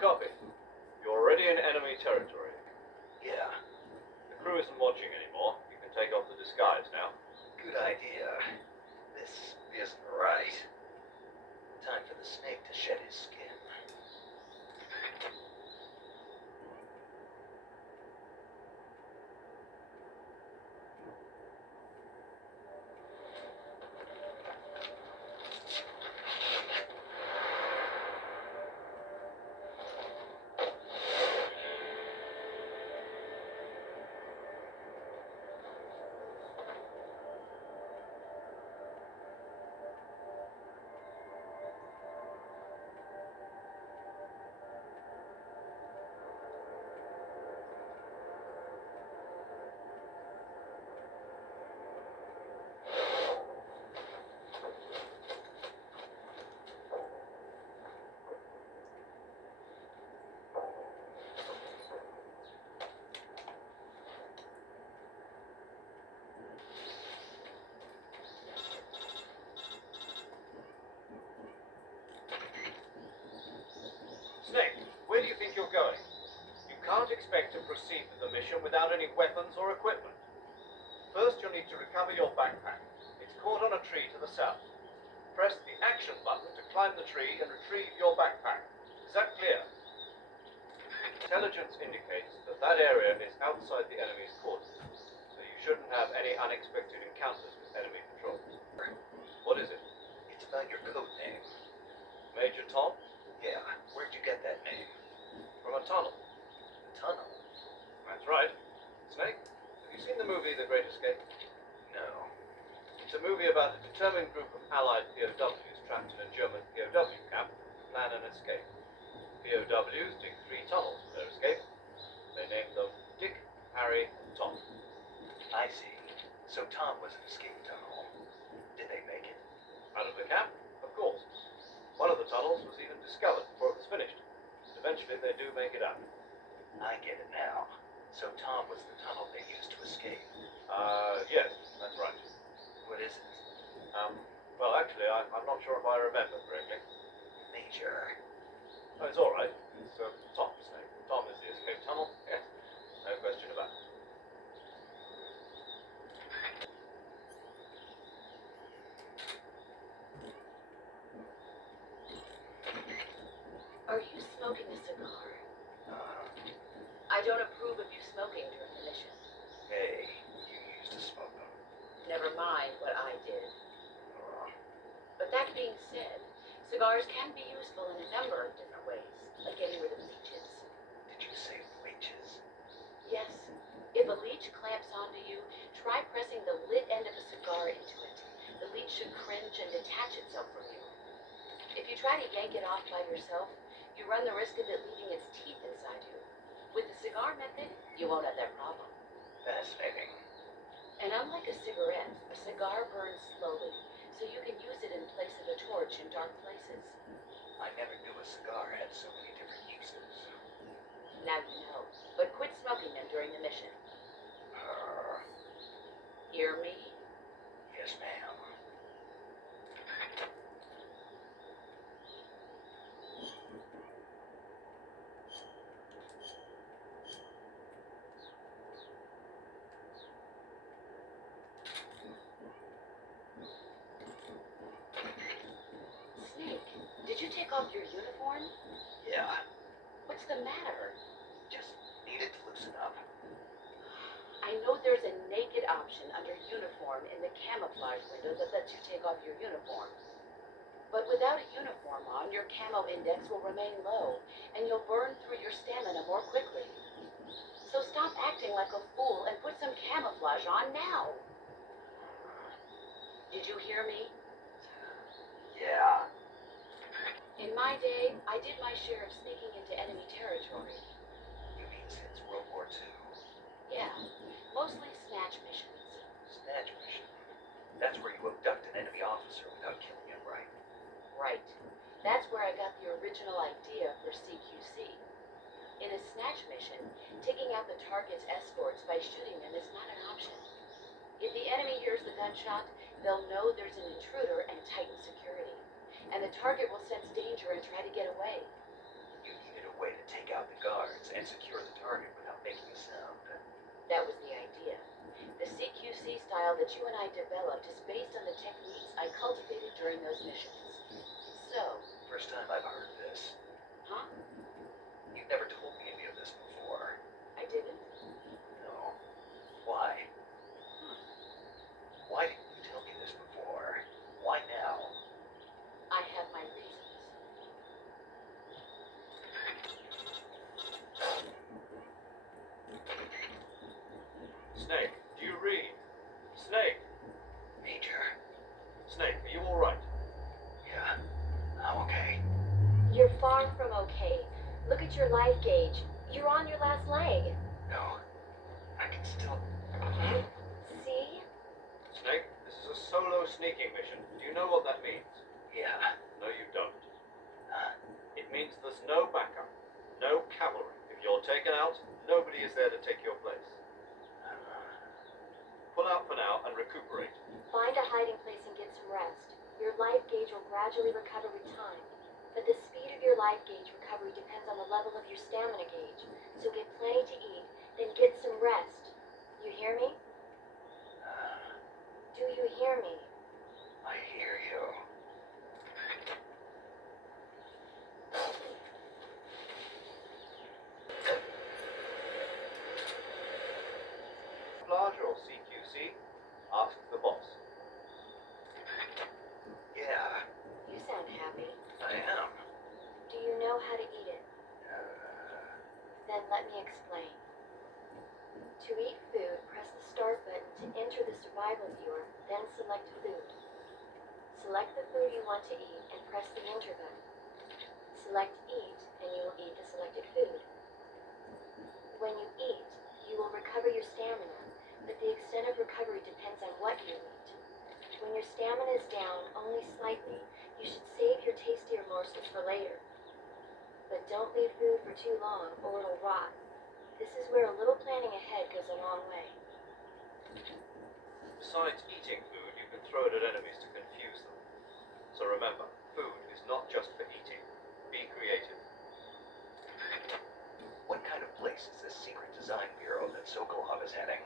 copy? You're already in enemy territory. Yeah, The crew isn't watching anymore. You can take off the disguise now. good idea. This isn't right. Time for the snake to shed his skin. Snake, where do you think you're going? You can't expect to proceed with the mission without any weapons or equipment. First, you'll need to recover your backpack. It's caught on a tree to the south. Press the action button to climb the tree and retrieve your backpack. Is that clear? Intelligence indicates that that area is outside the enemy's cordons, so you shouldn't have any unexpected encounters with enemy patrol. What is it? It's about your code name. Major Tom? Yeah, where'd you get that name? From a tunnel. Tunnel? That's right. Snake, have you seen the movie The Great Escape? No. It's a movie about a determined group of Allied POWs trapped in a German POW camp to plan an escape. POWs dig 3 tunnels for their escape. They named them Dick, Harry, and Tom. I see. So Tom was an escape tunnel. Did they make it? Out of the camp? Of course. One of the tunnels was even discovered before it was finished. Eventually they do make it out. I get it now. So Tom was the tunnel they used to escape. Yes, that's right. What is it? Well, actually, I'm not sure if I remember correctly. Major. Oh, it's all right. It's Tom, Snake. Tom is the escape tunnel. Yes, no question about it. Are you smoking a cigar? Uh, I don't approve of you smoking during the mission. hey, you used to smoke them. Never mind what I did. Uh, But that being said, cigars can be useful in a number of different ways, like getting rid of leeches. did you say leeches? Yes, if a leech clamps onto you, try pressing the lit end of a cigar into it. The leech should cringe and detach itself from you. If you try to yank it off by yourself, you run the risk of it leaving its teeth inside you. With the cigar method, you won't have that problem. Fascinating. And unlike a cigarette, a cigar burns slowly, so you can use it in place of a torch in dark places. I never knew a cigar had so many different uses. Now you know, but quit smoking them during the mission. Hear me? Yes, ma'am. Snake, did you take off your uniform? Yeah, What's the matter? just needed to loosen up. I know there's a naked option under uniform in the camouflage window that lets you take off your uniform. But without a uniform on, your camo index will remain low, and you'll burn through your stamina more quickly. So stop acting like a fool and put some camouflage on now. Did you hear me? Yeah, In my day, I did my share of sneaking into enemy territory. you mean since World War II? Yeah, mostly snatch missions. Snatch mission. That's where you abduct an enemy officer without killing him, right? Right. That's where I got the original idea for CQC. In a snatch mission, taking out the target's escorts by shooting them is not an option. If the enemy hears the gunshot, they'll know there's an intruder and tighten security. And the target will sense danger and try to get away. You needed a way to can't secure the target without making a sound. That was the idea. The CQC style that you and I developed is based on the techniques I cultivated during those missions. So, First time I've heard this. huh? You've never told me any of this before. I didn't? No. Why? Why didn't you tell me this before? Why now? I have my reasons. Snake, do you read? Snake! Major. Snake, are you alright? Yeah. I'm okay. You're far from okay. Look at your life gauge. You're on your last leg. No. I can still... See? Snake, this is a solo sneaking mission. Do you know what that means? Yeah. No, you don't. Huh? It means there's no backup, no cavalry. If you're taken out, nobody is there to take your place. Pull out for now and recuperate. Find a hiding place and get some rest. Your life gauge will gradually recover with time. But the speed of your life gauge recovery depends on the level of your stamina gauge. So get plenty to eat, then get some rest. You hear me? Do you hear me? I hear you. Camouflage or CQC? Ask the boss. Yeah, You sound happy. I am. Do you know how to eat it? Then let me explain. To eat food, press the start button to enter the survival viewer, then select food. Select the food you want to eat and press the enter button. Select eat and you will eat the selected food. When you eat, you will recover your stamina, but the extent of recovery depends on what you eat. When your stamina is down only slightly, you should save your tastier morsels for later. But don't leave food for too long or it'll rot. This is where a little planning ahead goes a long way. Besides eating food, you can throw it at enemies to confuse them. So remember, food is not just for eating. Be creative. What kind of place is this secret design bureau that Sokolov is heading?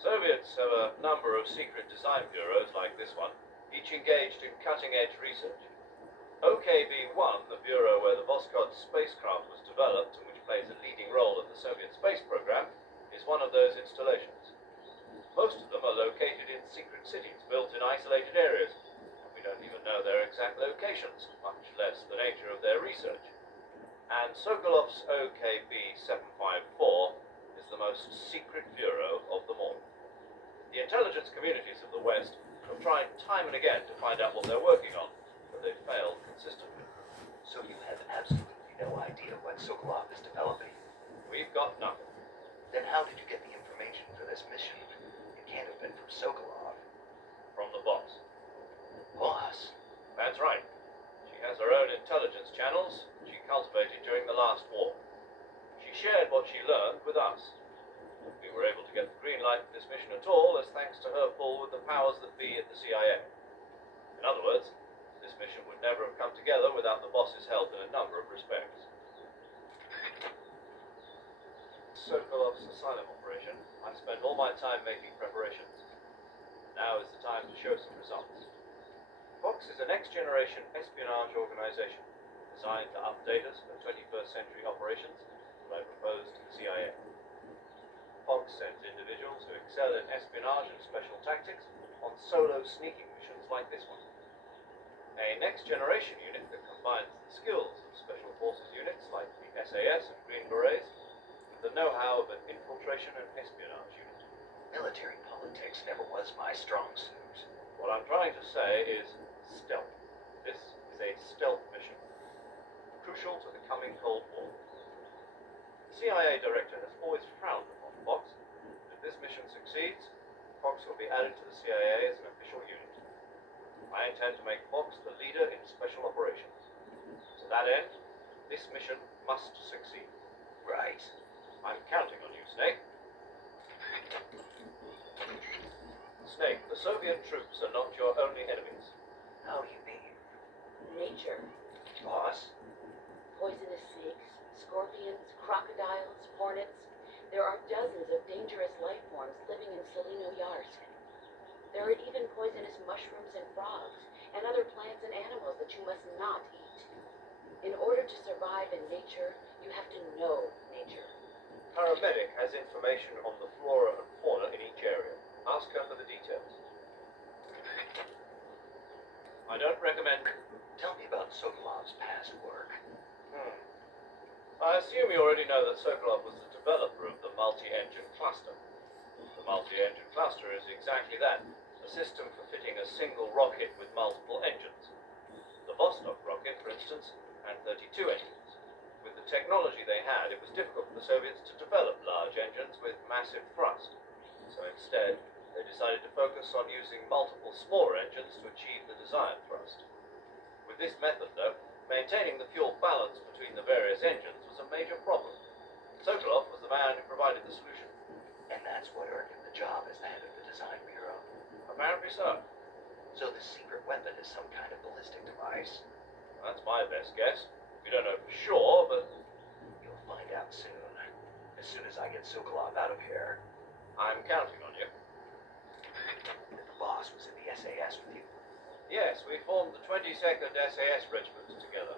Soviets have a number of secret design bureaus like this one, each engaged in cutting-edge research. OKB-1, the bureau where the Voskhod spacecraft was developed and which plays a leading role in the Soviet space program, is one of those installations. Most of them are located in secret cities built in isolated areas, and we don't even know their exact locations, much less the nature of their research. And Sokolov's OKB-754 is the most secret bureau of them all. The intelligence communities of the West have tried time and again to find out what they're working on, but they've failed consistently. So you have absolutely no idea what Sokolov is developing. We've got nothing. Then how did you get the information for this mission? It can't have been from Sokolov. From the boss. Boss? That's right. She has her own intelligence channels she cultivated during the last war. She shared what she learned with us. We were able to get the green light for this mission at all as thanks to her pull with the powers that be at the CIA. In other words, this mission would never have come together without the boss's help in a number of respects. Sokolov's asylum operation, I spent all my time making preparations. Now is the time to show some results. Fox is a next-generation espionage organization designed to update us for 21st century operations that I proposed to the CIA. Fox sends individuals who excel in espionage and special tactics on solo sneaking missions like this one. A next-generation unit that combines the skills of special forces units like the SAS and Green Berets with the know-how of an infiltration and espionage unit. Military politics never was my strong suit. What I'm trying to say is stealth. This is a stealth mission, crucial to the coming Cold War. The CIA director has always frowned upon Fox. If this mission succeeds, Fox will be added to the CIA as an official unit. I intend to make Fox the leader in special operations. To that end, this mission must succeed. Right. I'm counting on you, Snake. Snake, the Soviet troops are not your only enemies. How do you mean? Nature. Boss? Poisonous snakes, scorpions, crocodiles. hornets. There are dozens of dangerous life forms living in Selino Yarsk. There are even poisonous mushrooms and frogs, and other plants and animals that you must not eat. In order to survive in nature, you have to know nature. Paramedic has information on the flora and fauna in each area. Ask her for the details. I don't recommend... Tell me about Sokolov's past work. I assume you already know that Sokolov was the developer of the multi-engine cluster. The multi-engine cluster is exactly that, a system for fitting a single rocket with multiple engines. The Vostok rocket, for instance, had 32 engines. With the technology they had, it was difficult for the Soviets to develop large engines with massive thrust. So instead, they decided to focus on using multiple smaller engines to achieve the desired thrust. With this method, though, maintaining the fuel balance between the various engines was a major problem. Sokolov was the man who provided the solution. And that's what earned him the job as the head of the design bureau. Apparently so. So this secret weapon is some kind of ballistic device. That's my best guess. We don't know for sure, but You'll find out soon. As soon as I get Sokolov out of here. I'm counting on you. The boss was in the SAS with you. Yes, we formed the 22nd SAS Regiment together.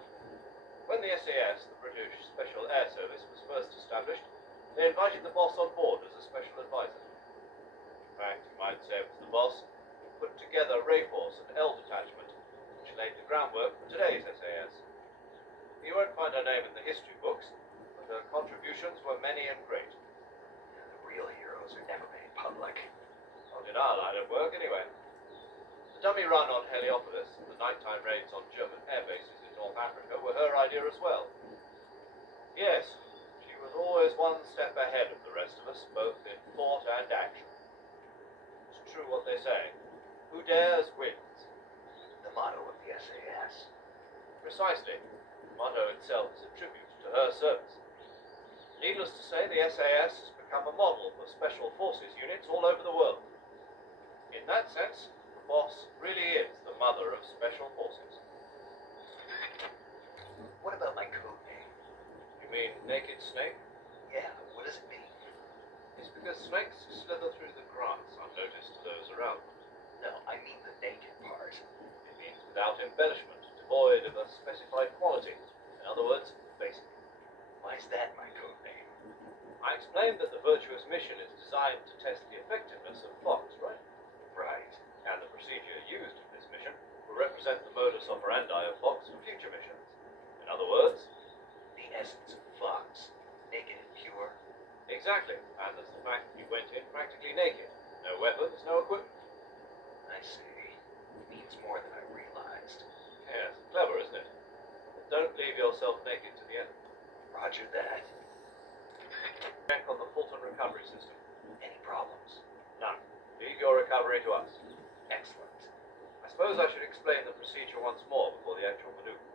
When the SAS, the British Special Air Service, was first established, they invited the boss on board as a special advisor. In fact, you might say it was the boss who put together Rayforce and L Detachment, which laid the groundwork for today's SAS. You won't find her name in the history books, but her contributions were many and great. The real heroes are never made public. Not in our line of work, anyway. The dummy run on Heliopolis and the nighttime raids on German air bases in North Africa were her idea as well. Yes, she was always one step ahead of the rest of us, both in thought and action. It's true what they say. Who dares wins. The motto of the SAS. Precisely. The motto itself is a tribute to her service. Needless to say, the SAS has become a model for special forces units all over the world. In that sense, the boss really is the mother of special forces. What about my code name? You mean Naked Snake? Yeah, what does it mean? It's because snakes slither through the grass unnoticed to those around them. No, I mean the naked part. It means without embellishment, devoid of a specified quality. In other words, basic. Why is that my code name? I explained that the virtuous mission is designed to test the effectiveness of Fox, right? Right. And the procedure used in this mission will represent the modus operandi of Fox for future missions. In other words, The essence of Fox. Naked and pure. exactly. And there's the fact that you went in practically naked. No weapons, no equipment. I see. It means more than I realized. Yes, clever, isn't it? But don't leave yourself naked to the end. Roger that. Check on the Fulton recovery system. Any problems? None. Leave your recovery to us. Excellent. I suppose I should explain the procedure once more before the actual maneuver.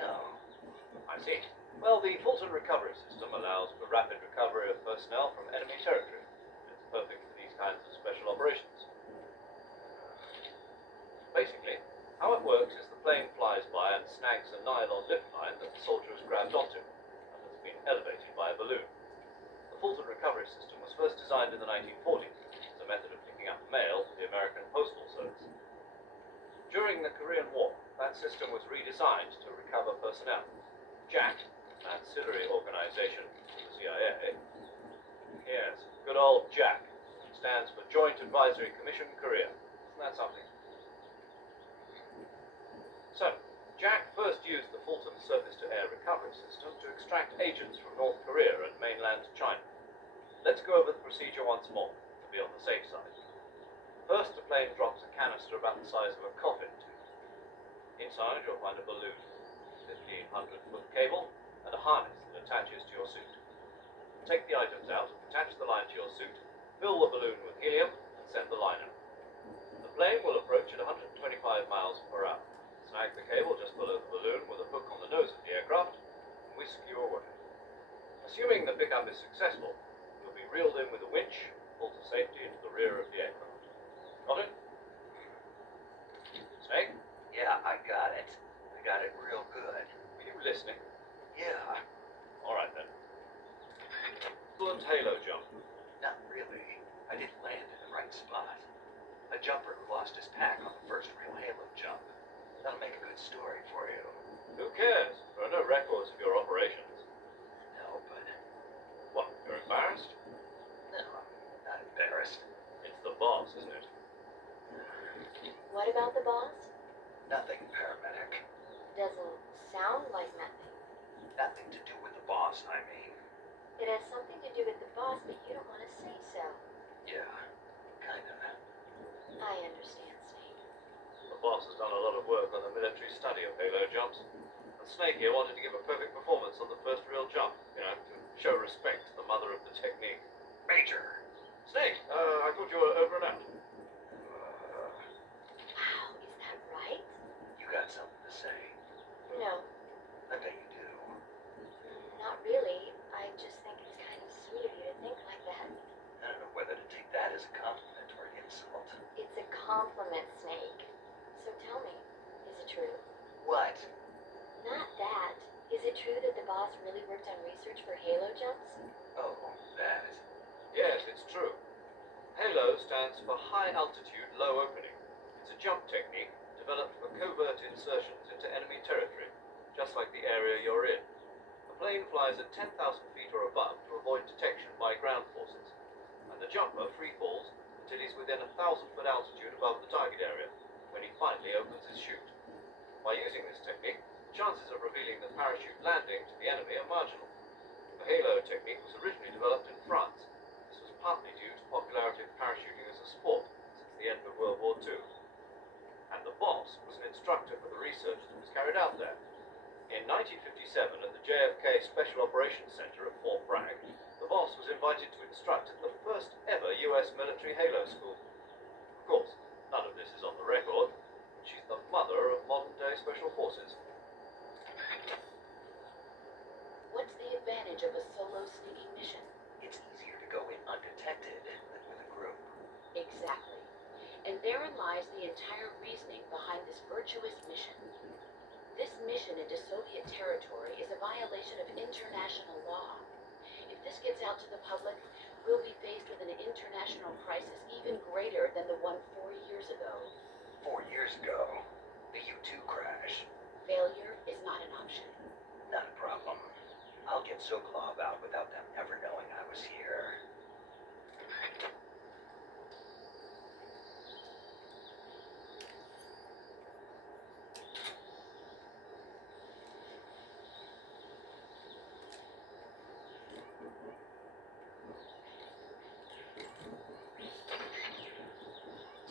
No. I see. Well, the Fulton recovery system allows for rapid recovery of personnel from enemy territory. It's perfect for these kinds of special operations. Basically, how it works is the plane flies by and snags a nylon lift line that the soldier has grabbed onto, and has been elevated by a balloon. The Fulton recovery system was first designed in the 1940s as a method of picking up mail for the American Postal Service. During the Korean War, that system was redesigned to recover personnel. JAC, an ancillary organization to the CIA. Yes, good old JAC. Stands for Joint Advisory Commission Korea. Isn't that something? So, JAC first used the Fulton surface-to-air recovery system to extract agents from North Korea and mainland China. Let's go over the procedure once more, to be on the safe side. First, the plane drops a canister about the size of a coffin tube. Inside, you'll find a balloon, 1,500-foot cable, and a harness that attaches to your suit. Take the items out, attach the line to your suit, fill the balloon with helium, and send the line out. The plane will approach at 125 miles per hour. Snag the cable just below the balloon with a hook on the nose of the aircraft, and whisk you away. Assuming the pickup is successful, you'll be reeled in with a winch, pulled to safety into the rear of the aircraft. Got it? Snake, Yeah, I got it. I got it real good. were you listening? Yeah. All right then. excellent halo jump? Not really. I didn't land in the right spot. A jumper who lost his pack on the first real halo jump. That'll make a good story for you. Who cares? There are no records of your operations. No, but What, you're embarrassed? no, I'm not embarrassed. It's the boss, isn't it? What about the boss? Nothing, paramedic. Doesn't sound like nothing. Nothing to do with the boss, I mean. It has something to do with the boss, but you don't want to say so. Yeah, kinda. I understand, Snake. The boss has done a lot of work on the military study of halo jumps. And Snake here wanted to give a perfect performance on the first real jump, to show respect to the mother of the technique. Major! Snake, I thought you were over and out. Wow, is that right? You got something to say? No, I bet you do. not really. I just think it's kind of sweet of you to think like that. I don't know whether to take that as a compliment or an insult. It's a compliment, Snake. So tell me, is it true? What? Not that. Is it true that the boss really worked on research for halo jumps? Oh, that. Yes, it's true. Halo stands for High Altitude Low Opening. It's a jump technique developed for covert insertions into enemy territory, just like the area you're in. The plane flies at 10,000 feet or above to avoid detection by ground forces, and the jumper free falls until he's within 1,000-foot altitude above the target area, when he finally opens his chute. By using this technique, chances of revealing the parachute landing to the enemy are marginal. The halo technique was originally developed in France. This was partly due to popularity of parachuting as a sport since the end of World War II. And the boss was an instructor for the research that was carried out there. In 1957, at the JFK Special Operations Center at Fort Bragg, the boss was invited to instruct at the first ever U.S. military halo school. Of course, none of this is on the record. She's the mother of modern-day special forces. What's the advantage of a solo sneaking mission? It's easier to go in undetected than with a group. Exactly. And therein lies the entire reasoning behind this virtuous mission. This mission into Soviet territory is a violation of international law. If this gets out to the public, we'll be faced with an international crisis even greater than the one 4 years ago. 4 years ago, the U-2 crash. Failure is not an option. Not a problem. I'll get Sokolov out without them ever knowing I was here.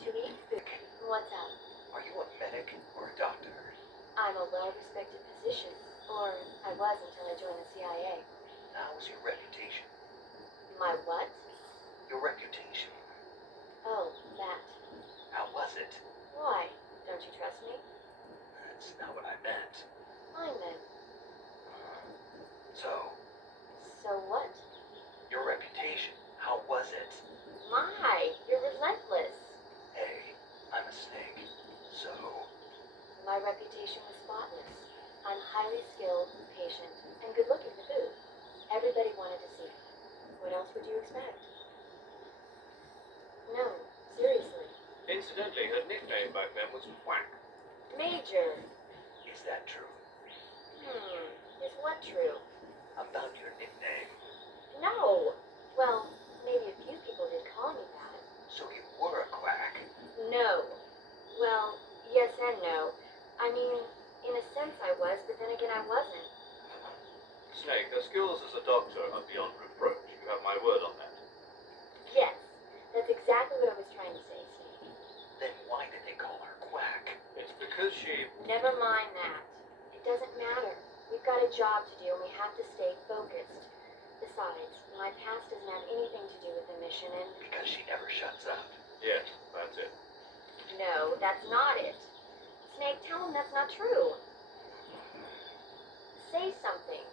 To eat food. What's up? Are you a medic or a doctor? I'm a well-respected physician. Or I was until I joined the CIA. How's your reputation? My what? Your reputation. Oh, that. How was it? Why? Don't you trust me? That's not what I meant. Fine then. So, So what? your reputation. How was it? My, you're relentless. Hey, I'm a snake. So, My reputation was spotless. I'm highly skilled, patient, and good-looking to boot. Everybody wanted to see me. What else would you expect? No, seriously. Incidentally, her nickname back then was Whack. Major. is that true? Is what true? About your nickname. No. Well, maybe a few people did call me that. So you were a quack. No. Well, yes and no. I mean, in a sense I was, but then again I wasn't. Snake, her skills as a doctor are beyond reproach. You have my word on that. Yes, that's exactly what I was trying to say, Snake. Then why did they call her quack? It's because she... Never mind that. It doesn't matter. We've got a job to do and we have to stay focused. Besides, my past doesn't have anything to do with the mission and... Because she never shuts up. Yes, that's it. No, that's not it. Snake, tell him that's not true. Say something.